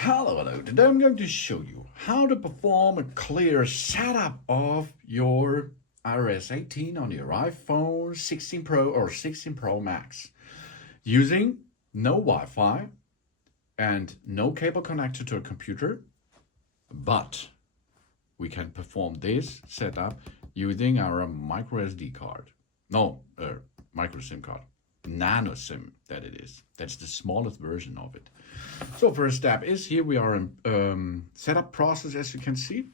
Hello, today I'm going to show you how to perform a clear setup of your iOS 18 on your iPhone 16 Pro or 16 Pro Max using no Wi-Fi and no cable connected to a computer, but we can perform this setup using our micro SD card. Micro SIM card. Nano SIM that it is. That's the smallest version of it. So first step is here we are in setup process, as you can see.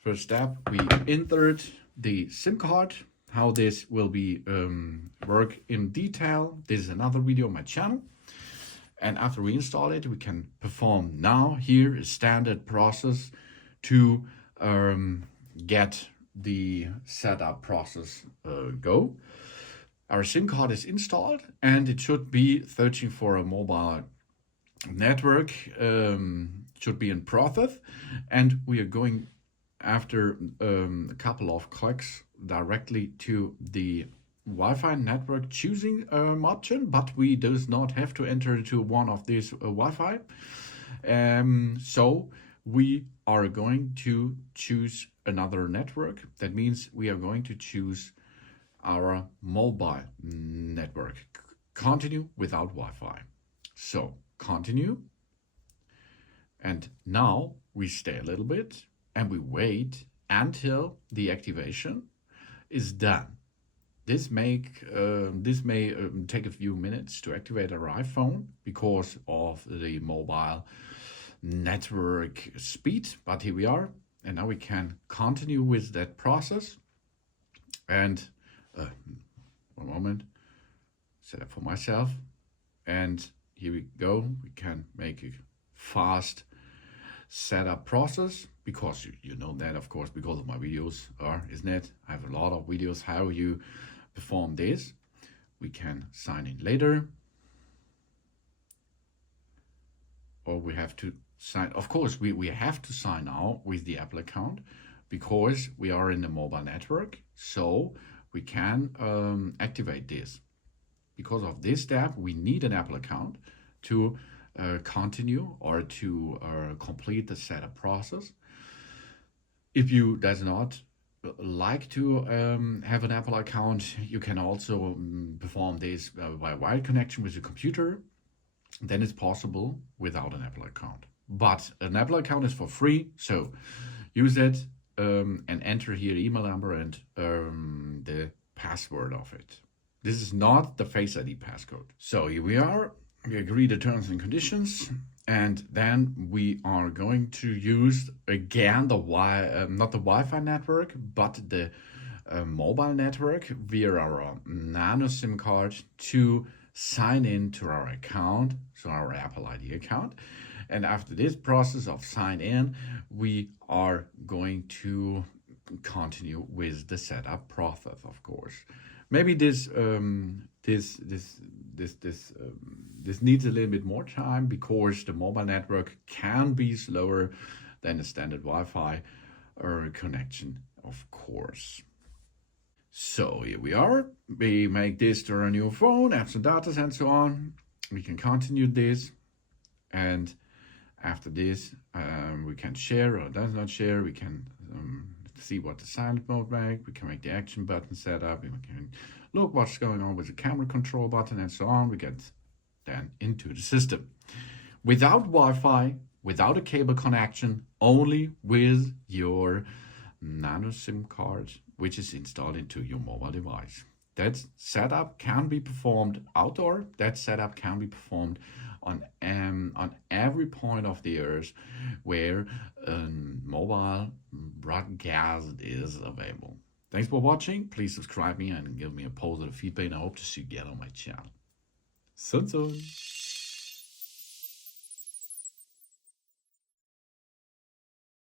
First step, we insert the SIM card. How this will be work in detail. This is another video on my channel. And after we install it, we can perform now here a standard process to get the setup process go. Our SIM card is installed and it should be searching for a mobile network, should be in process, and we are going after a couple of clicks directly to the Wi-Fi network choosing option, but we does not have to enter into one of these Wi-Fi. So we are going to choose another network. That means we are going to choose our mobile network. Continue without Wi-Fi. So continue. And now we stay a little bit and we wait until the activation is done. This may take a few minutes to activate our iPhone because of the mobile network speed, but here we are, and now we can continue with that process. And one moment, set up for myself, and here we go. We can make a fast setup process because you know that, of course, because of my videos, isn't it? I have a lot of videos how you perform this. We can sign in later, or we have to sign. Of course, we have to sign out with the Apple account because we are in the mobile network. So we can activate this. Because of this step, we need an Apple account to continue or to complete the setup process. If you does not like to have an Apple account, you can also perform this by wired connection with your computer. Then it's possible without an Apple account. But an Apple account is for free, so use it. And enter here email number and the password of it. This is not the Face ID passcode. So here we are. We agree the terms and conditions, and then we are going to use again the not the Wi-Fi network, but the mobile network via our Nano SIM card to sign in to our account, so our Apple ID account. And after this process of sign in, we are going to continue with the setup process, of course. Maybe this needs a little bit more time because the mobile network can be slower than a standard Wi-Fi connection, of course. So here we are. We make this to our new phone, apps and data and so on. We can continue this, and after this, we can share or does not share. We can see what the silent mode make. We can make the action button set up. We can look what's going on with the camera control button and so on. We get then into the system. Without Wi-Fi, without a cable connection, only with your Nano SIM card, which is installed into your mobile device. That setup can be performed outdoor. That setup can be performed on every point of the earth where a mobile broadcast is available. Thanks for watching. Please subscribe me and give me a positive feedback. And I hope to see you again on my channel. So.